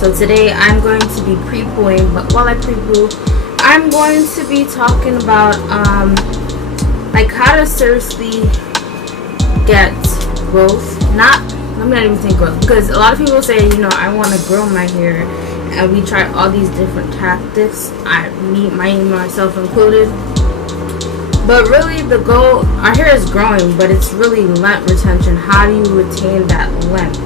So today I'm going to be pre-pooing, but while I pre-poo, I'm going to be talking about like how to seriously get growth. Let me not even think growth, because a lot of people say, you know, I want to grow my hair, and we try all these different tactics, myself included. But really the goal, our hair is growing, but it's really length retention. How do you retain that length?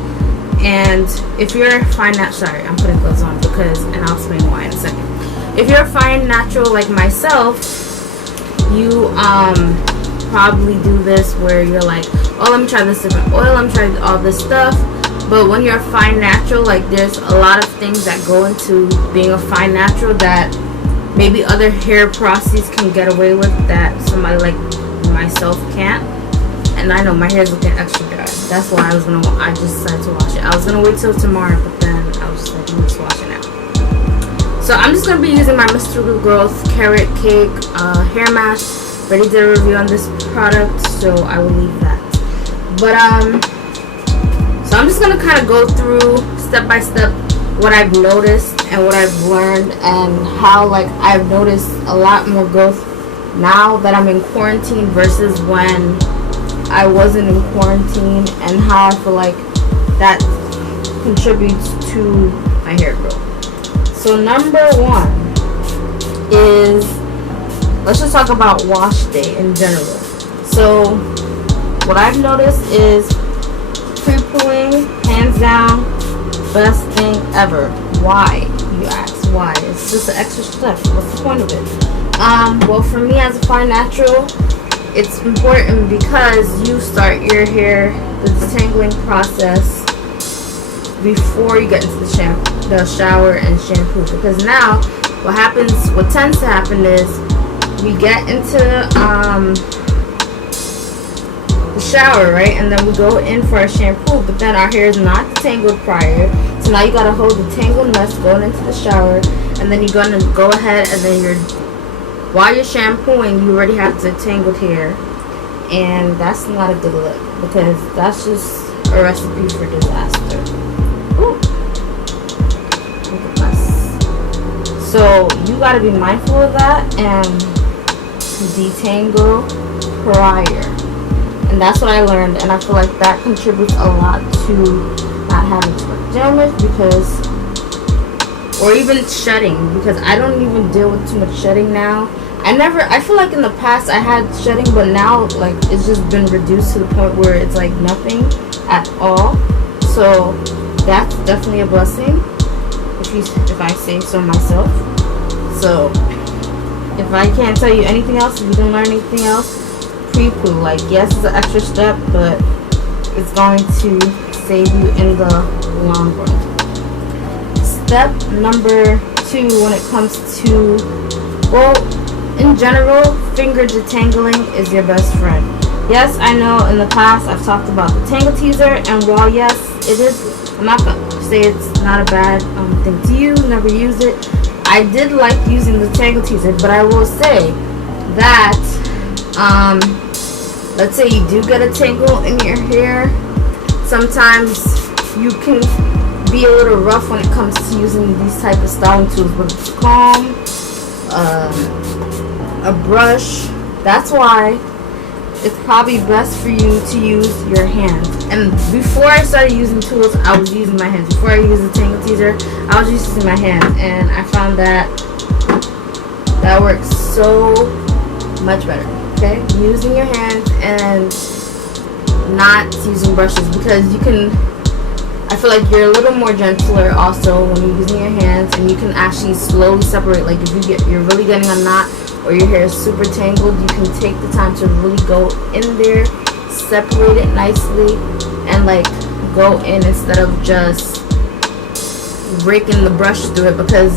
And if you're fine, sorry, I'm putting clothes on and I'll explain why in a second. If you're fine natural like myself, you probably do this where you're like, oh, let me try this different oil, let me try all this stuff. But when you're fine natural, like, there's a lot of things that go into being a fine natural that maybe other hair processes can get away with that somebody like myself can't. And I know my hair is looking extra dry. That's why I just decided to wash it. I was gonna wait till tomorrow, but then I was just like, let me just wash it now. So I'm just gonna be using my Mr. Growth Carrot Cake hair mask. Ready to review on this product, so I will leave that. But so I'm just gonna kind of go through step by step what I've noticed and what I've learned, and how like I've noticed a lot more growth now that I'm in quarantine versus when I wasn't in quarantine, and how I feel like that contributes to my hair growth. So number one is, let's just talk about wash day in general. So what I've noticed is pre-pooing, hands down, best thing ever. Why, you ask? Why? It's just an extra step. What's the point of it? Well, for me as a fine natural, it's important because you start your hair, the detangling process, before you get into the shower and shampoo. Because now, what tends to happen is we get into the shower, right? And then we go in for a shampoo, but then our hair is not detangled prior. So now you gotta hold the tangled mess going into the shower, and then you're gonna go ahead and then while you're shampooing, you already have detangled hair, and that's not a good look, because that's just a recipe for disaster. Ooh, look at this. So you gotta be mindful of that and detangle prior. And that's what I learned, and I feel like that contributes a lot to not having too much damage, or even shedding, because I don't even deal with too much shedding now. I feel like in the past I had shedding, but now like it's just been reduced to the point where it's like nothing at all. So that's definitely a blessing, if I say so myself. So if I can't tell you anything else, if you didn't learn anything else, pre-poo, like, yes, it's an extra step, but it's going to save you in the long run. Step number 2, when it comes to, well, in general, finger detangling is your best friend. Yes, I know in the past I've talked about the tangle teaser, and while yes, it is, I'm not going to say it's not a bad thing to use, never use it. I did like using the tangle teaser, but I will say that let's say you do get a tangle in your hair, sometimes you can be a little rough when it comes to using these type of styling tools, with a comb, a brush. That's why it's probably best for you to use your hands. And before I started using tools, I was using my hands. Before I used the tangle teaser, I was using my hands, and I found that works so much better. Okay, using your hands and not using brushes, because I feel like you're a little more gentler also when you're using your hands, and you can actually slowly separate. Like if you're really getting a knot, or your hair is super tangled, you can take the time to really go in there, separate it nicely, and like go in instead of just raking the brush through it. Because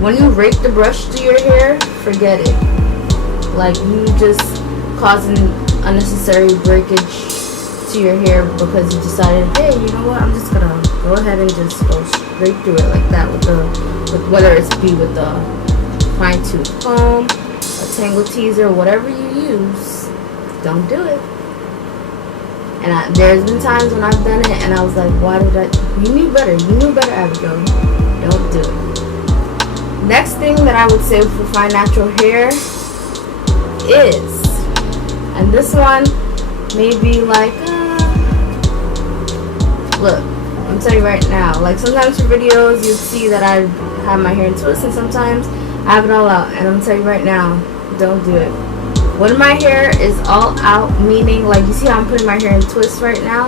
when you rake the brush through your hair, forget it. Like, you just causing unnecessary breakage to your hair because you decided, hey, you know what, I'm just gonna go ahead and just go straight through it like that with whether it's with the fine tooth comb, a tangle teaser, whatever you use. Don't do it. And there's been times when I've done it and I was like, why did I? You knew better. You knew better, Abigail. Don't do it. Next thing that I would say for fine natural hair is, and this one may be like, look, I'm telling you right now, like sometimes for videos you'll see that I have my hair in twists, and sometimes I have it all out, and I'm telling you right now, don't do it. When my hair is all out, meaning like you see how I'm putting my hair in twists right now,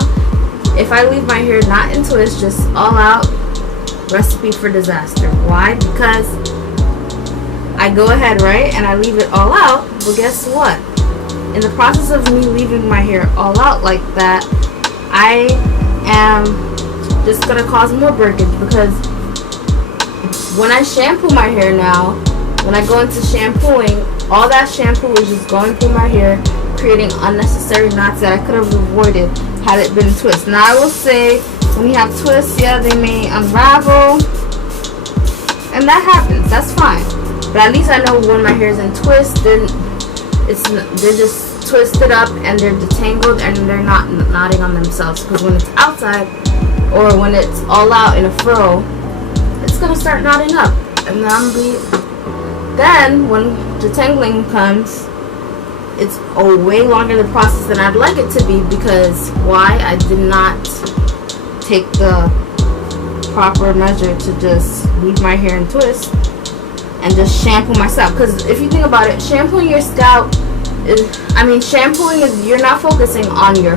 if I leave my hair not in twists, just all out, recipe for disaster. Why? Because I go ahead, right, and I leave it all out, but guess what? In the process of me leaving my hair all out like that, I am just gonna cause more breakage, because when I shampoo my hair now, when I go into shampooing, all that shampoo is just going through my hair, creating unnecessary knots that I could have avoided had it been twists. Now I will say, when you have twists, yeah, they may unravel, and that happens, that's fine. But at least I know when my hair is in twists, they're just twisted up and they're detangled and they're not knotting on themselves. Because when it's outside, or when it's all out in a fro, it's gonna start knotting up, and then when detangling comes, it's a way longer the process than I'd like it to be, because why? I did not take the proper measure to just leave my hair in twists and just shampoo my scalp. Because if you think about it, shampooing your scalp shampooing is, you're not focusing on your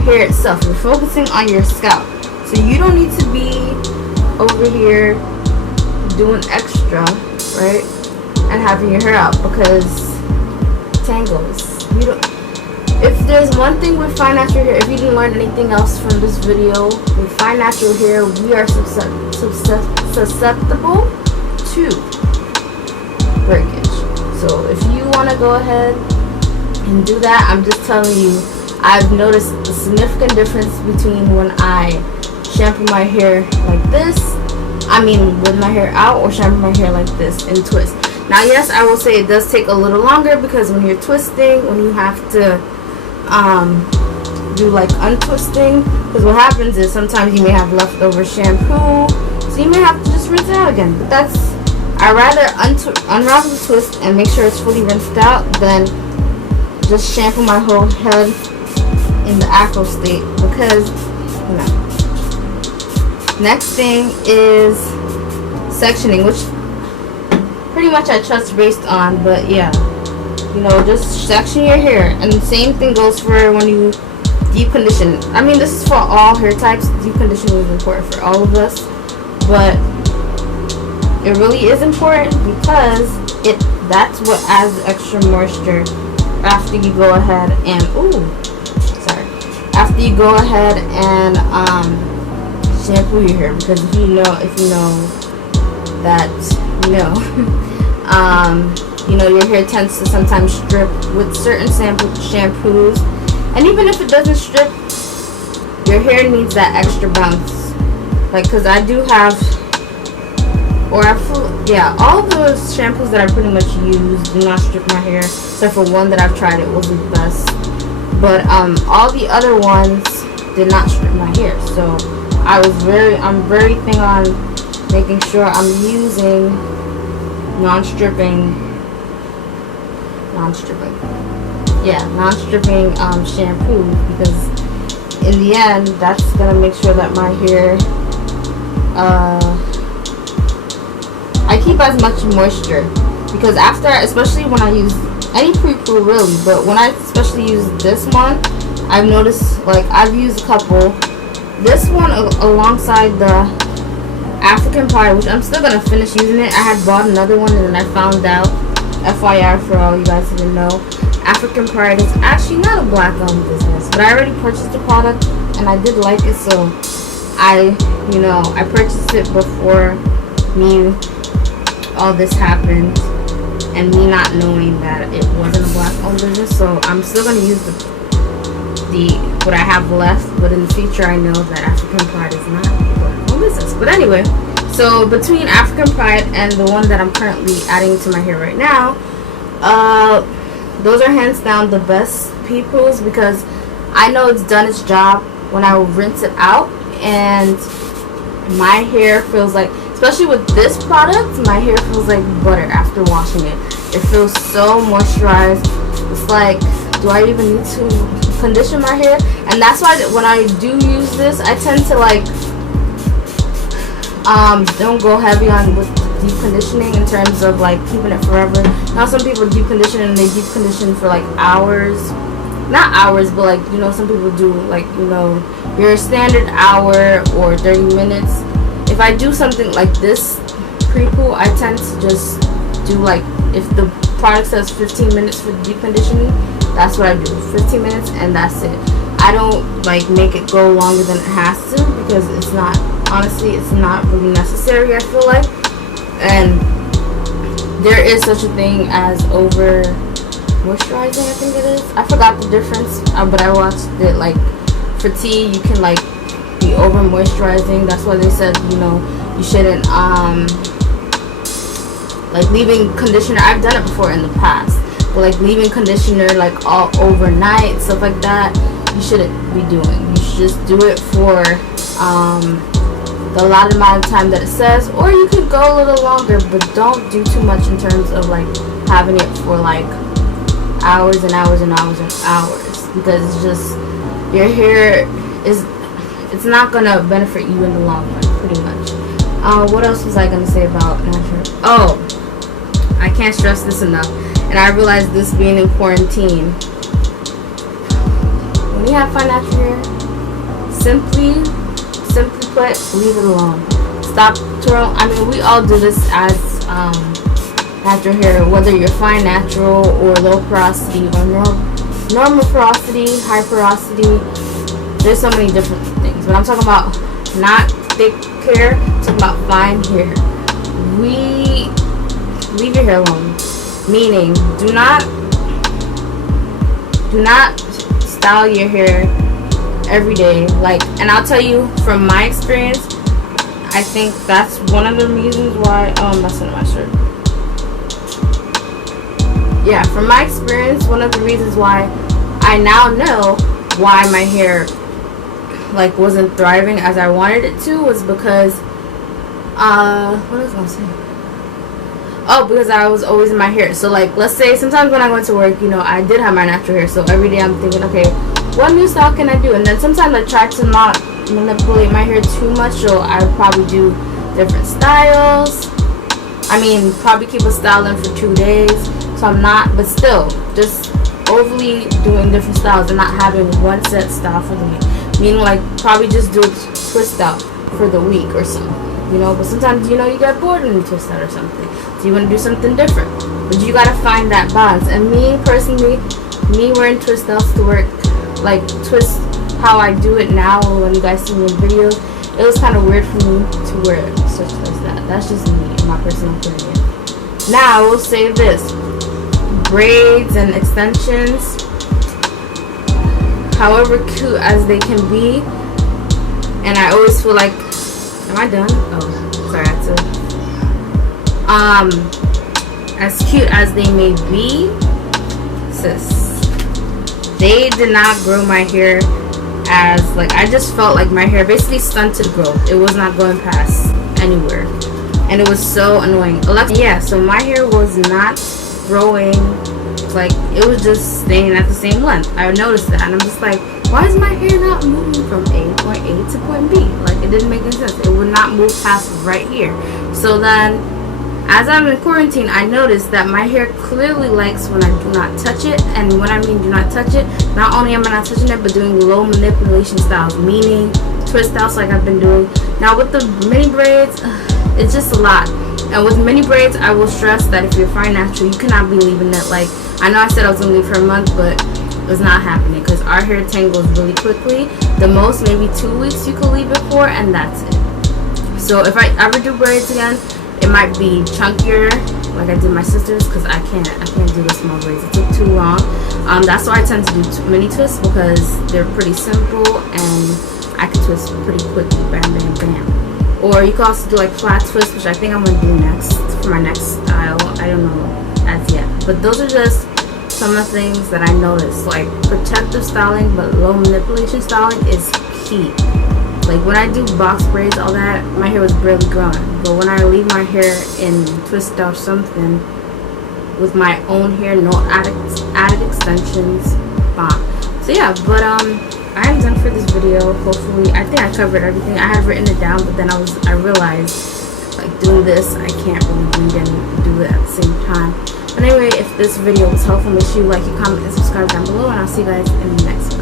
hair itself, you're focusing on your scalp. So you don't need to be over here doing extra, right, and having your hair out, because it tangles. If there's one thing with fine natural hair, if you didn't learn anything else from this video, with fine natural hair, we are susceptible to breakage. So if you want to go ahead and do that, I'm just telling you, I've noticed a significant difference between when I shampoo my hair like this, with my hair out, or shampoo my hair like this in twist. Now yes, I will say it does take a little longer, because when you're twisting, when you have to do like untwisting, because what happens is sometimes you may have leftover shampoo, so you may have to just rinse it out again. But I rather unravel the twist and make sure it's fully rinsed out than just shampoo my whole head in the afro state, because Next thing is sectioning, which pretty much I touched based on, but yeah, just section your hair. And the same thing goes for when you deep condition. This is for all hair types. Deep conditioning is important for all of us, but it really is important because that's what adds extra moisture after you go ahead and shampoo your hair. Because if you know that your hair tends to sometimes strip with certain shampoos, and even if it doesn't strip, your hair needs that extra bounce. Like, because I do have, all of those shampoos that I pretty much use do not strip my hair, except for one that I've tried. It wasn't the best, but all the other ones did not strip my hair. So I'm very big on making sure I'm using non-stripping shampoo, because in the end, that's gonna make sure that my hair, I keep as much moisture, because after, especially when I use any pre-poo really, but when I especially use this one, I've noticed, like, I've used a couple. This one alongside the African Pride, which I'm still gonna finish using it. I had bought another one and then I found out, FYI for all you guys who didn't know, African Pride is actually not a black-owned business, but I already purchased the product and I did like it, so I purchased it before all this happened, and me not knowing that it wasn't a black-owned business. So I'm still gonna use what I have left, but in the future I know that African Pride is not a black-owned business. But anyway, so between African Pride and the one that I'm currently adding to my hair right now, those are hands down the best peoples, because I know it's done its job when I rinse it out, and my hair feels like, especially with this product, my hair feels like butter after washing it. It feels so moisturized. It's like, do I even need to condition my hair? And that's why when I do use this, I tend to like don't go heavy on with deep conditioning in terms of like keeping it forever. Now some people deep condition and they deep condition for like hours. Not hours, but like, you know, some people do like, you know, your standard hour or 30 minutes. If I do something like this pre-poo, I tend to just do like, if the product says 15 minutes for deep conditioning, that's what I do. 15 minutes and that's it. I don't like make it go longer than it has to, because it's not, honestly, it's not really necessary, I feel like. And there is such a thing as over moisturizing, I think it is. I forgot the difference, but I watched it. Like for tea, you can like be over moisturizing. That's why they said, you know, you shouldn't like leaving conditioner. I've done it before in the past, but like leaving conditioner like all overnight, stuff like that, you shouldn't be doing. You should just do it for the allotted amount of time that it says, or you could go a little longer, but don't do too much in terms of like having it for like hours and hours and hours and hours, because it's just, your hair is, it's not gonna benefit you in the long run, pretty much. What else was I gonna say about natural? Oh, I can't stress this enough, and I realized this being in quarantine. When you have fine natural hair, simply put, leave it alone. Stop twirling. I mean, we all do this as natural hair, whether you're fine natural or low porosity or normal porosity, high porosity. There's so many different things, but I'm talking about not thick hair. I'm talking about fine hair. Leave your hair alone. Meaning, do not style your hair every day. Like, and I'll tell you from my experience, I think that's one of the reasons why. Oh, I'm messing up my shirt. Yeah, from my experience, one of the reasons why I now know why my hair like wasn't thriving as I wanted it to was because what was I gonna say? Oh, because I was always in my hair. So like, let's say sometimes when I went to work, you know, I did have my natural hair, so every day I'm thinking, okay, what new style can I do? And then sometimes I try to not manipulate my hair too much, so I would probably do different styles. I mean, probably keep a style in for 2 days. So I'm not, but still, just overly doing different styles and not having one set style for the week. Meaning, like, probably just do a twist out for the week or something, you know. But sometimes, you know, you get bored and you twist out or something, so you want to do something different. But you gotta find that balance. And me personally, me wearing twist outs to work, like twist how I do it now, when you guys see me in videos, it was kind of weird for me to wear such as that. That's just me, in my personal opinion. Now I will say this: braids and extensions, however cute as they can be, and I always feel like, am I done? Oh, sorry, I had to. As cute as they may be, sis, they did not grow my hair as, like, I just felt like my hair basically stunted growth. It was not going past anywhere, and it was so annoying. Yeah, so my hair was not growing, like, it was just staying at the same length. I noticed that, and I'm just like, why is my hair not moving from point A to point B? Like, it didn't make any sense. It would not move past right here. So then, as I'm in quarantine, I noticed that my hair clearly likes when I do not touch it. And when I mean do not touch it, not only am I not touching it, but doing low manipulation styles, meaning twist outs like I've been doing. Now with the mini braids, it's just a lot. And with mini braids, I will stress that if you're fine natural, you cannot be leaving it. Like, I know I said I was going to leave for a month, but it was not happening because our hair tangles really quickly. The most, maybe 2 weeks you could leave it for, and that's it. So if I ever do braids again, it might be chunkier, like I did my sister's, because I can't do the small braids. It took too long. That's why I tend to do mini twists, because they're pretty simple and I can twist pretty quickly, bam, bam, bam. Or you can also do like flat twists, which I think I'm gonna do next for my next style. I don't know as yet, but those are just some of the things that I noticed. Like protective styling but low manipulation styling is key. Like when I do box braids, all that, my hair was barely growing. But when I leave my hair and twist out something with my own hair, no added extensions, fine. So yeah, but I'm done for this video. Hopefully, I think I covered everything. I had written it down, but then I realized, like, doing this, I can't really read and do it at the same time. But anyway, if this video was helpful, make sure you like, comment, and subscribe down below, and I'll see you guys in the next one.